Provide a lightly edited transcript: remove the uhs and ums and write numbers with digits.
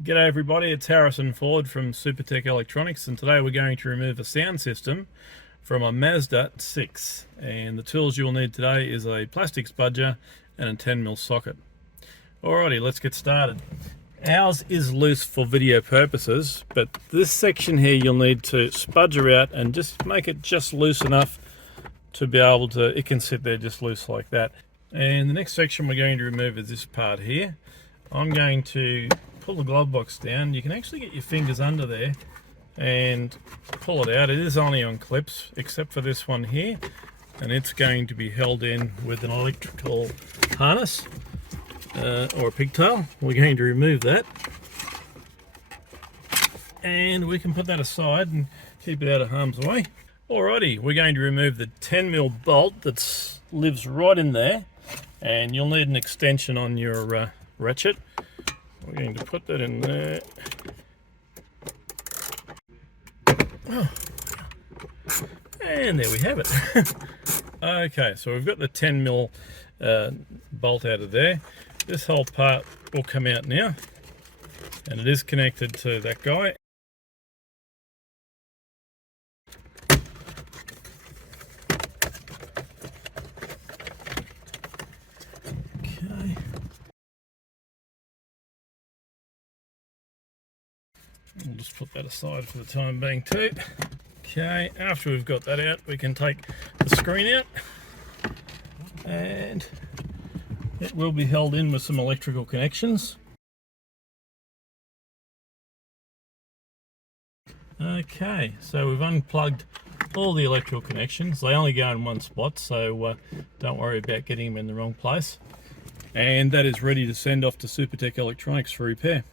G'day everybody, it's Harrison Ford from Supertech Electronics, and today we're going to remove a sound system from a Mazda 6. And the tools you will need today is a plastic spudger and a 10mm socket. Alrighty, let's get started. Ours is loose for video purposes, but this section here you'll need to spudger out and just make it just loose enough to be able to, it can sit there just loose like that. And the next section we're going to remove is this part here. I'm going to pull the glove box down. You can actually get your fingers under there and pull it out. It is only on clips except for this one here, and it's going to be held in with an electrical harness or a pigtail. We're going to remove that and we can put that aside and keep it out of harm's way. Alrighty, we're going to remove the 10mm bolt that lives right in there, and you'll need an extension on your ratchet. We're going to put that in there. Oh. And there we have it. Okay, so we've got the 10mm bolt out of there. This whole part will come out now, and it is connected to that guy. Okay. We'll just put that aside for the time being too. Okay, after we've got that out, we can take the screen out, and it will be held in with some electrical connections. Okay, so we've unplugged all the electrical connections. They only go in one spot, so don't worry about getting them in the wrong place. And that is ready to send off to Supertech Electronics for repair.